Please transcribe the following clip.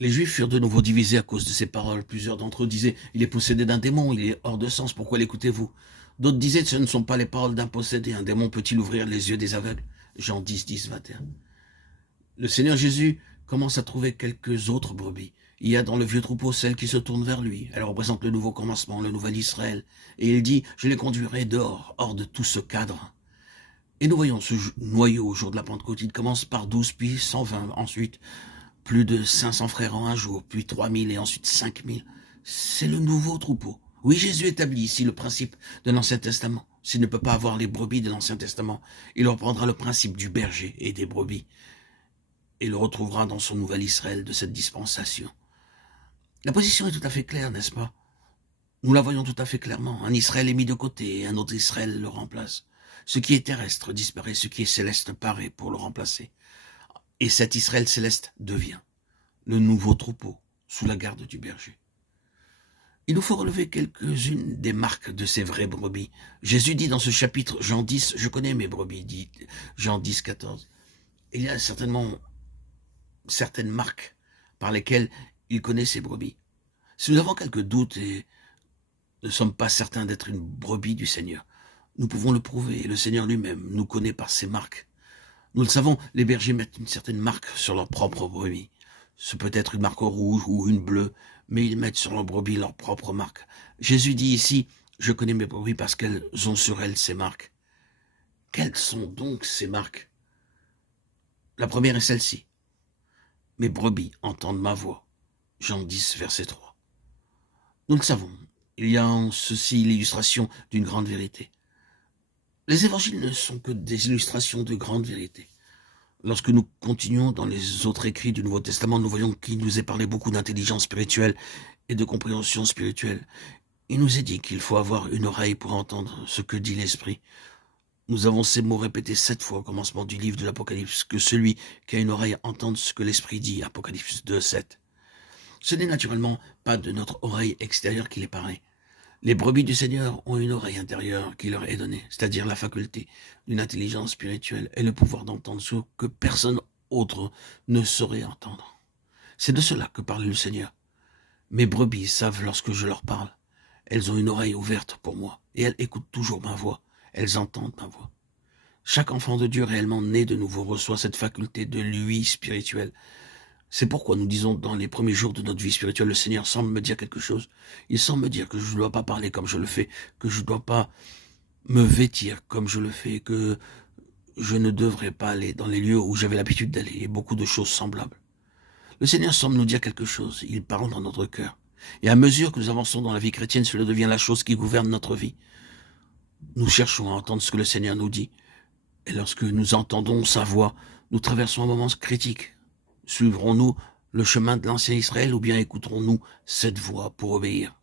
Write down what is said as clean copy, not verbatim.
Les Juifs furent de nouveau divisés à cause de ces paroles. Plusieurs d'entre eux disaient « Il est possédé d'un démon, il est hors de sens, pourquoi l'écoutez-vous » D'autres disaient « Ce ne sont pas les paroles d'un possédé, un démon peut-il ouvrir les yeux des aveugles » Jean 10, 10, 21. Le Seigneur Jésus commence à trouver quelques autres brebis. Il y a dans le vieux troupeau celle qui se tourne vers lui. Elle représente le nouveau commencement, le nouvel Israël. Et il dit « Je les conduirai dehors, hors de tout ce cadre ». Et nous voyons ce noyau au jour de la Pentecôte. Il commence par 12, puis 120, ensuite plus de 500 frères en un jour, puis 3000 et ensuite 5000. C'est le nouveau troupeau. Oui, Jésus établit ici le principe de l'Ancien Testament. S'il ne peut pas avoir les brebis de l'Ancien Testament, il reprendra le principe du berger et des brebis et le retrouvera dans son nouvel Israël de cette dispensation. La position est tout à fait claire, n'est-ce pas? Nous la voyons tout à fait clairement. Un Israël est mis de côté et un autre Israël le remplace. Ce qui est terrestre disparaît, ce qui est céleste paraît pour le remplacer. Et cet Israël céleste devient le nouveau troupeau sous la garde du berger. Il nous faut relever quelques-unes des marques de ces vraies brebis. Jésus dit dans ce chapitre, Jean 10, « Je connais mes brebis », dit Jean 10, 14. Il y a certainement certaines marques par lesquelles il connaît ses brebis. Si nous avons quelques doutes et ne sommes pas certains d'être une brebis du Seigneur, nous pouvons le prouver, et le Seigneur lui-même nous connaît par ses marques. Nous le savons, les bergers mettent une certaine marque sur leur propre brebis. Ce peut être une marque rouge ou une bleue, mais ils mettent sur leur brebis leur propre marque. Jésus dit ici, « Je connais mes brebis parce qu'elles ont sur elles ces marques. » Quelles sont donc ces marques? La première est celle-ci. « Mes brebis entendent ma voix. » Jean 10, verset 3. Nous le savons, il y a en ceci l'illustration d'une grande vérité. Les évangiles ne sont que des illustrations de grandes vérités. Lorsque nous continuons dans les autres écrits du Nouveau Testament, nous voyons qu'il nous est parlé beaucoup d'intelligence spirituelle et de compréhension spirituelle. Il nous est dit qu'il faut avoir une oreille pour entendre ce que dit l'Esprit. Nous avons ces mots répétés 7 fois au commencement du livre de l'Apocalypse, que celui qui a une oreille entende ce que l'Esprit dit, Apocalypse 2, 7. Ce n'est naturellement pas de notre oreille extérieure qu'il est parlé. Les brebis du Seigneur ont une oreille intérieure qui leur est donnée, c'est-à-dire la faculté d'une intelligence spirituelle et le pouvoir d'entendre ce que personne autre ne saurait entendre. C'est de cela que parle le Seigneur. Mes brebis savent lorsque je leur parle. Elles ont une oreille ouverte pour moi et elles écoutent toujours ma voix. Elles entendent ma voix. Chaque enfant de Dieu réellement né de nouveau reçoit cette faculté de l'ouïe spirituelle. C'est pourquoi nous disons dans les premiers jours de notre vie spirituelle, le Seigneur semble me dire quelque chose. Il semble me dire que je ne dois pas parler comme je le fais, que je ne dois pas me vêtir comme je le fais, que je ne devrais pas aller dans les lieux où j'avais l'habitude d'aller, et beaucoup de choses semblables. Le Seigneur semble nous dire quelque chose, il parle dans notre cœur. Et à mesure que nous avançons dans la vie chrétienne, cela devient la chose qui gouverne notre vie. Nous cherchons à entendre ce que le Seigneur nous dit. Et lorsque nous entendons sa voix, nous traversons un moment critique. Suivrons-nous le chemin de l'ancien Israël ou bien écouterons-nous cette voix pour obéir?